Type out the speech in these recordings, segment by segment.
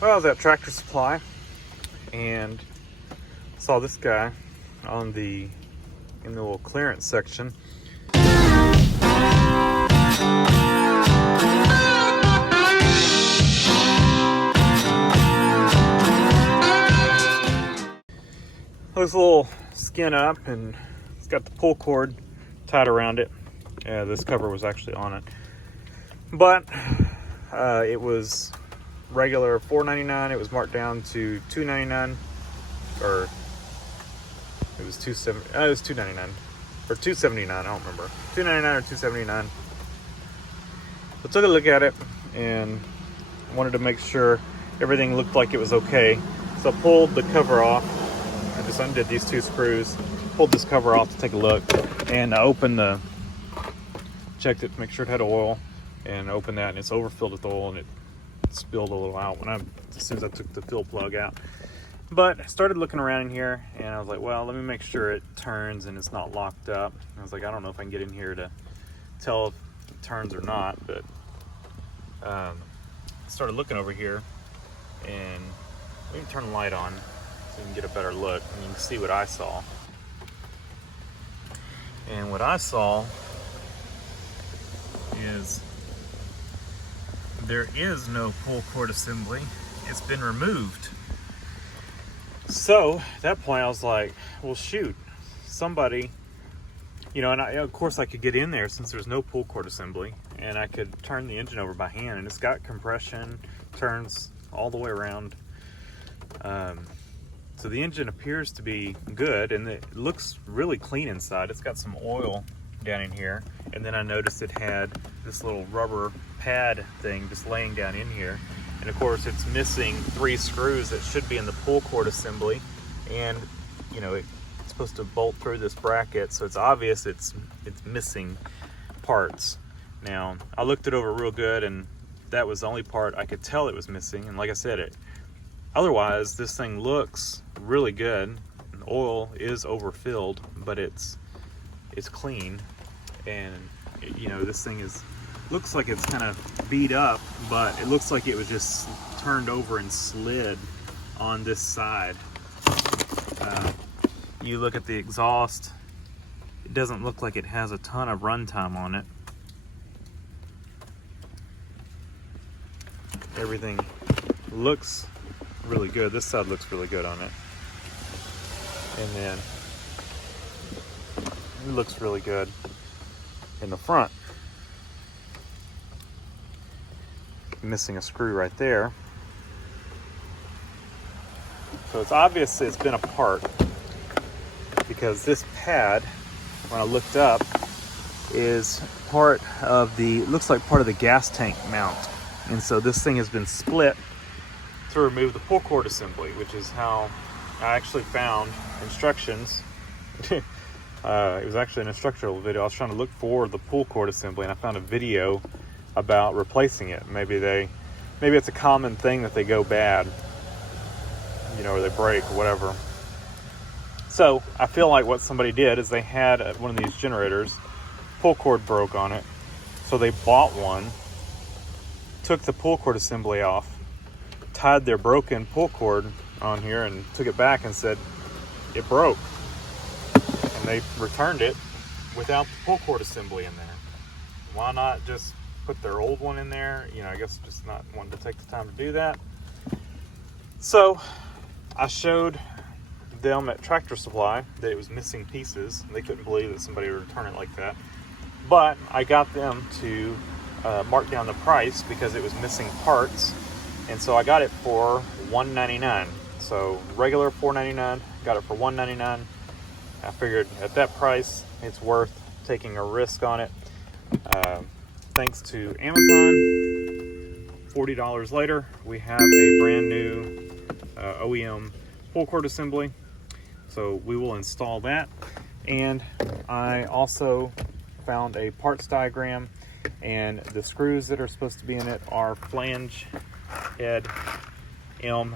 Well, I was at Tractor Supply and saw this guy in the little clearance section. Looks a little skin up, and it's got the pull cord tied around it. Yeah, this cover was actually on it, but it was regular $4.99. It was marked down to $2.99, or it was $2.70. It was $2.99 or $2.79. I don't remember. $2.99 or $2.79. So took a look at it and wanted to make sure everything looked like it was okay. So I pulled the cover off. I just undid these two screws, pulled this cover off to take a look, and I checked it to make sure it had oil, and opened that, and it's overfilled with oil, and it spilled a little out as soon as I took the fill plug out. But I started looking around in here, and I was like, well, let me make sure it turns and it's not locked up. I was like, I don't know if I can get in here to tell if it turns or not, but started looking over here, and let me turn the light on so you can get a better look and you can see what I saw. And what I saw is there is no pull cord assembly. It's been removed. So at that point I was like, well, shoot, somebody, and of course I could get in there since there's no pull cord assembly, and I could turn the engine over by hand, and it's got compression, turns all the way around. So the engine appears to be good, and it looks really clean inside. It's got some oil down in here, and then I noticed it had this little rubber pad thing just laying down in here, and of course it's missing 3 screws that should be in the pull cord assembly, and it's supposed to bolt through this bracket, so it's obvious it's missing parts. Now I looked it over real good, and that was the only part I could tell it was missing, and like I said, otherwise this thing looks really good. The oil is overfilled, but it's clean, and this thing looks like it's kind of beat up, but it looks like it was just turned over and slid on this side. You look at the exhaust, it doesn't look like it has a ton of runtime on it. Everything looks really good. This side looks really good on it, and then it looks really good in the front. Missing a screw right there, so it's obvious it's been a part, because this pad, when I looked up, is part of looks like part of the gas tank mount, and so this thing has been split to remove the pull cord assembly, which is how I actually found instructions. It was actually an instructional video. I was trying to look for the pull cord assembly, and I found a video about replacing it. Maybe it's a common thing that they go bad, or they break or whatever. So I feel like what somebody did is they had one of these generators, pull cord broke on it, so they bought one, took the pull cord assembly off, tied their broken pull cord on here, and took it back and said it broke, and they returned it without the pull cord assembly in there. Why not just put their old one in there? I guess just not wanting to take the time to do that. So I showed them at Tractor Supply that it was missing pieces. They couldn't believe that somebody would return it like that, but I got them to mark down the price because it was missing parts, and so I got it for $1.99. So regular $4.99, got it for $1.99. I figured at that price it's worth taking a risk on it. Thanks to Amazon, $40 later, we have a brand new OEM pull cord assembly. So we will install that. And I also found a parts diagram, and the screws that are supposed to be in it are flange head M6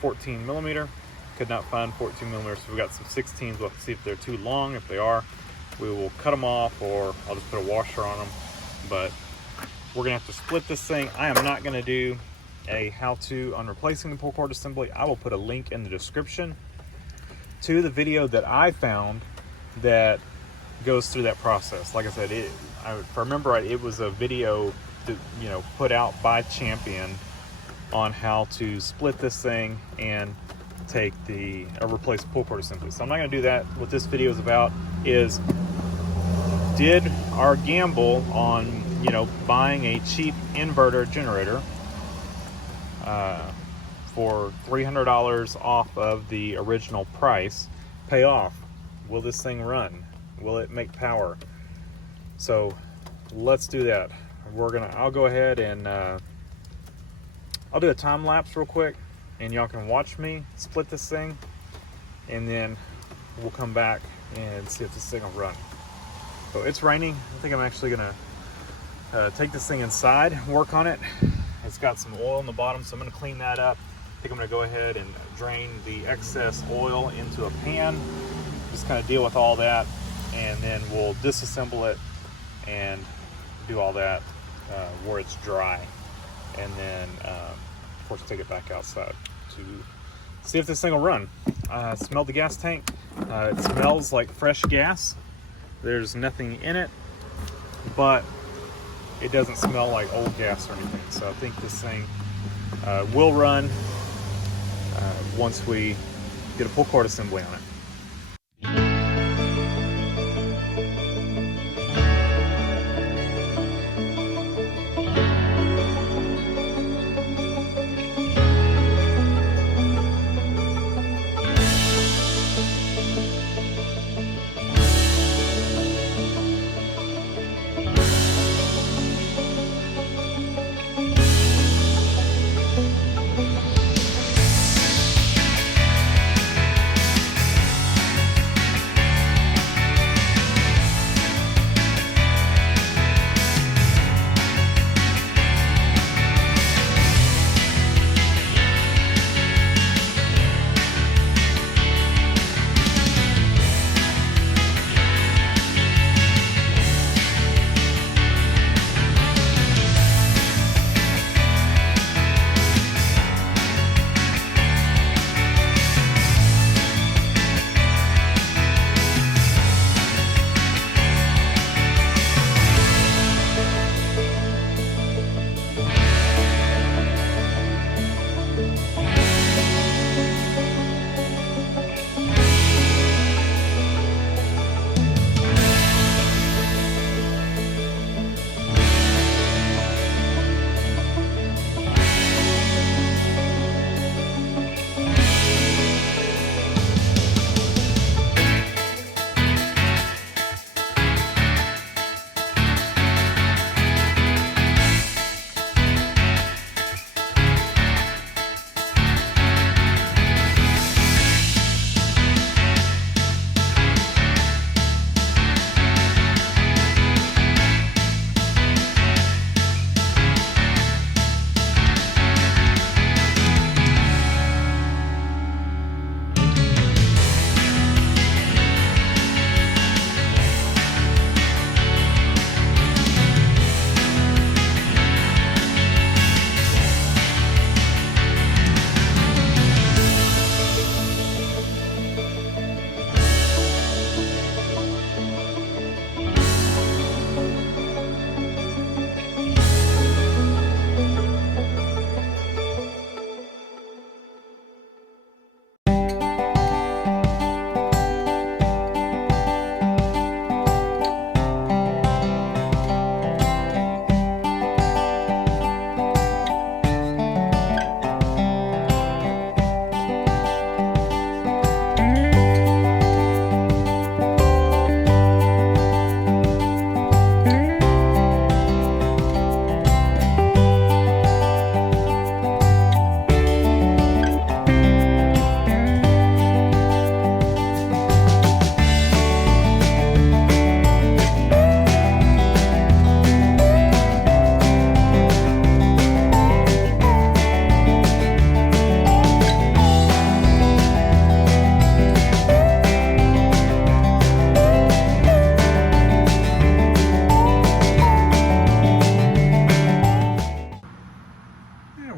14 millimeter. Could not find 14 millimeters, so we got some 16s. We'll have to see if they're too long. If they are, we will cut them off, or I'll just put a washer on them. But We're gonna have to split this thing. I am not gonna do a how-to on replacing the pull cord assembly. I will put a link in the description to the video that I found that goes through that process. Like I said, if I remember right, it was a video that, you know, put out by Champion on how to split this thing and take the replace pull cord assembly. So I'm not going to do that. What this video is about is, did our gamble on, you know, buying a cheap inverter generator for $300 off of the original price pay off? Will this thing run? Will it make power? So let's do that. I'll go ahead and I'll do a time lapse real quick, and y'all can watch me split this thing, and then we'll come back and see if this thing will run. So it's raining. I think I'm actually gonna take this thing inside, work on it. It's got some oil in the bottom, so I'm gonna clean that up. I think I'm gonna go ahead and drain the excess oil into a pan, just kind of deal with all that, and then we'll disassemble it and do all that where it's dry, and then of course take it back outside to see if this thing will run. Smell the gas tank. It smells like fresh gas. There's nothing in it, but it doesn't smell like old gas or anything. So I think this thing will run once we get a pull cord assembly on it.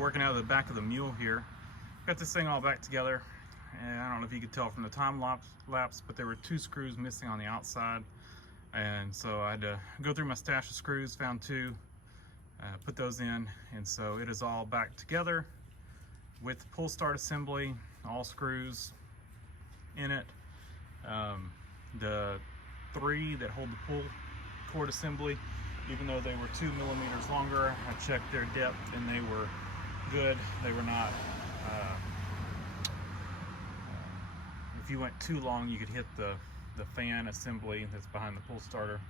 working out of the back of the mule here. Got this thing all back together, and I don't know if you could tell from the time lapse, but there were 2 screws missing on the outside, and so I had to go through my stash of screws, found 2, put those in, and so it is all back together with the pull start assembly, all screws in it. The 3 that hold the pull cord assembly, even though they were 2 millimeters longer, I checked their depth and they were good. They were not, if you went too long, you could hit the fan assembly that's behind the pull starter.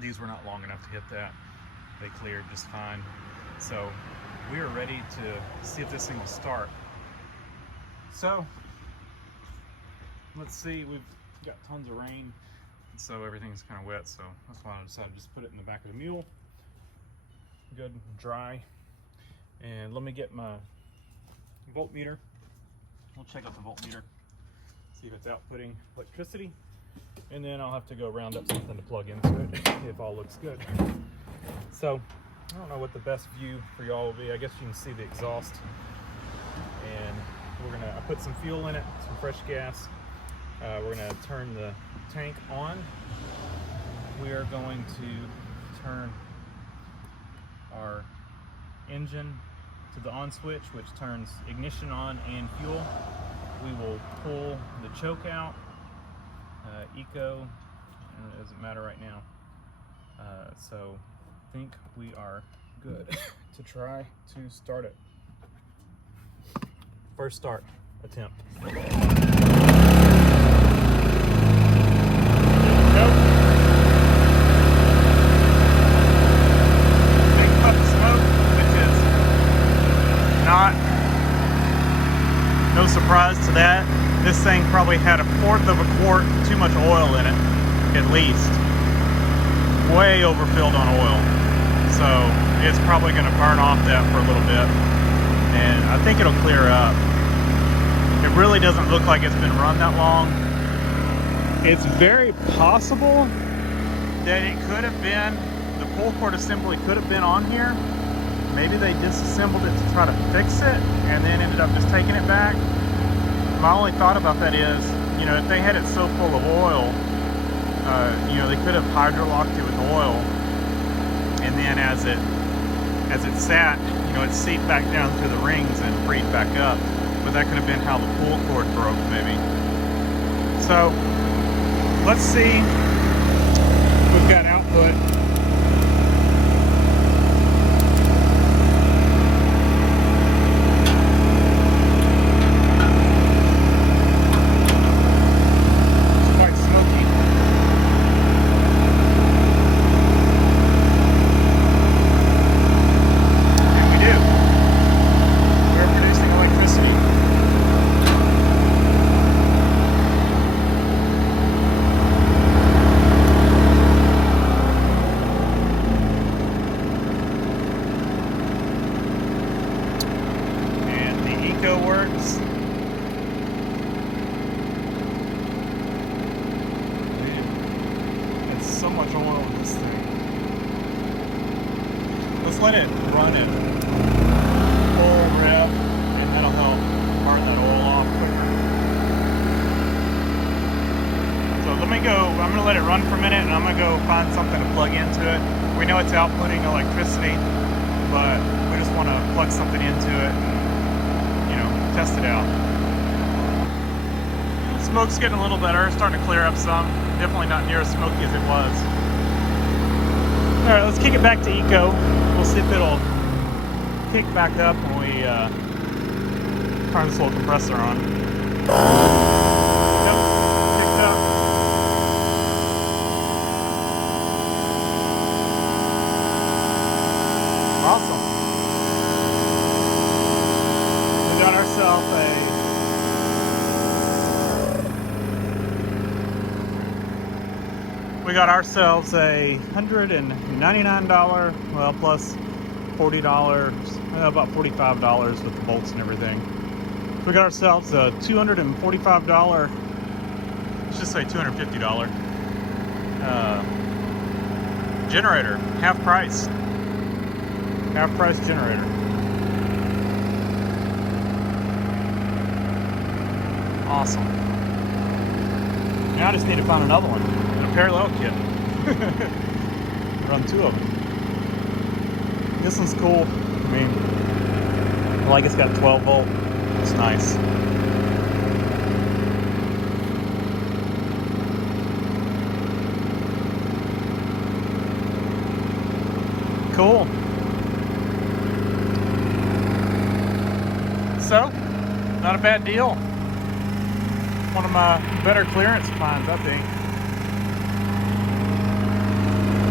These were not long enough to hit that. They cleared just fine. So we are ready to see if this thing will start. So let's see, we've got tons of rain, so everything's kind of wet, so that's why I decided to just put it in the back of the mule. Good and dry. And let me get my voltmeter. We'll check out the voltmeter, see if it's outputting electricity, and then I'll have to go round up something to plug into it if all looks good. So I don't know what the best view for y'all will be. I guess you can see the exhaust, and I put some fuel in it, some fresh gas. We're gonna turn the tank on. We are going to turn our engine to the on switch, which turns ignition on and fuel. We will pull the choke out. Eco, it doesn't matter right now. So I think we are good to try to start it. First start attempt. No surprise to that. This thing probably had 1/4 of a quart too much oil in it, at least. Way overfilled on oil. So it's probably going to burn off that for a little bit, and I think it'll clear up. It really doesn't look like it's been run that long. It's very possible that it could have been, the pull cord assembly could have been on here. Maybe they disassembled it to try to fix it and then ended up just taking it back. My only thought about that is, you know, if they had it so full of oil, you know, they could have hydrolocked it with oil, and then as it sat, you know, it seeped back down through the rings and freed back up. But that could have been how the pull cord broke, maybe. So let's see. We've got output. Works. Man, it's so much oil in this thing. Let's let it run it full rev, and that'll help burn that oil off quicker. So let me go, I'm going to let it run for a minute, and I'm going to go find something to plug into it. We know it's outputting electricity, but we just want to plug something into it and, test it out. Smoke's getting a little better, starting to clear up some. Definitely not near as smoky as it was. Alright, let's kick it back to Eco. We'll see if it'll kick back up when we turn this little compressor on. Yep, kicked up. Awesome. Got ourselves a $199, well, plus $40, about $45 with the bolts and everything. So we got ourselves a $245, let's just say $250 generator, half price generator. Awesome. Now I just need to find another one and a parallel kit. Run 2 of them. This one's cool. I mean, like it's got 12 volt. It's nice. Cool. So, not a bad deal. One of my better clearance finds, I think.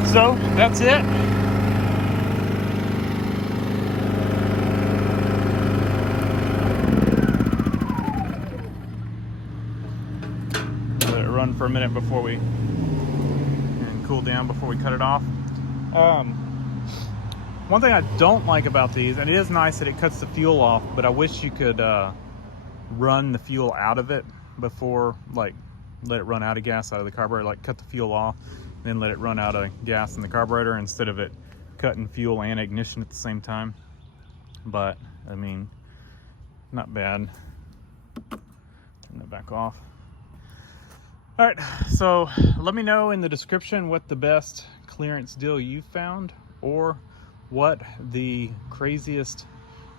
So, that's it. Let it run for a minute before we, and cool down before we cut it off. One thing I don't like about these, and it is nice that it cuts the fuel off, but I wish you could run the fuel out of it before, like, let it run out of gas out of the carburetor, like cut the fuel off, then let it run out of gas in the carburetor instead of it cutting fuel and ignition at the same time. But, I mean, not bad. Turn that back off. All right, so let me know in the description what the best clearance deal you found, or what the craziest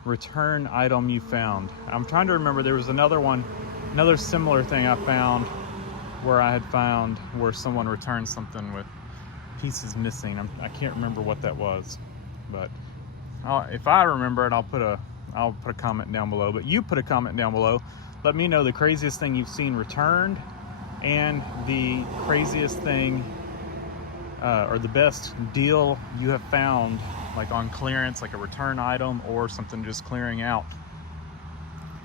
return item you found. I'm trying to remember, there was another one, another similar thing I found where I had found where someone returned something with pieces missing. I can't remember what that was, but if I remember it, I'll put a comment down below. But you put a comment down below. Let me know the craziest thing you've seen returned, and the craziest thing or the best deal you have found, like on clearance, like a return item or something just clearing out.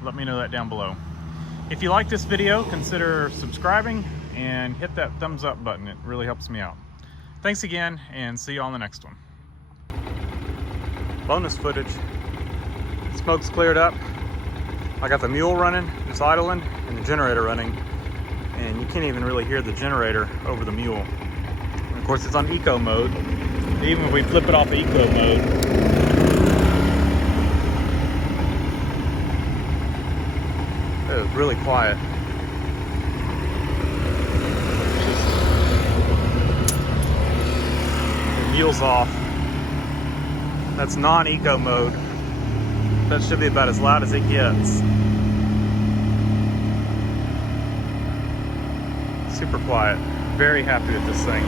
Let me know that down below. If you like this video, consider subscribing and hit that thumbs up button. It really helps me out. Thanks again, and see you on the next one. Bonus footage. Smoke's cleared up. I got the mule running, it's idling, and the generator running. And you can't even really hear the generator over the mule. And of course, it's on eco mode. Even if we flip it off eco mode, it was really quiet. The mule's off. That's non-eco mode. That should be about as loud as it gets. Super quiet. Very happy with this thing.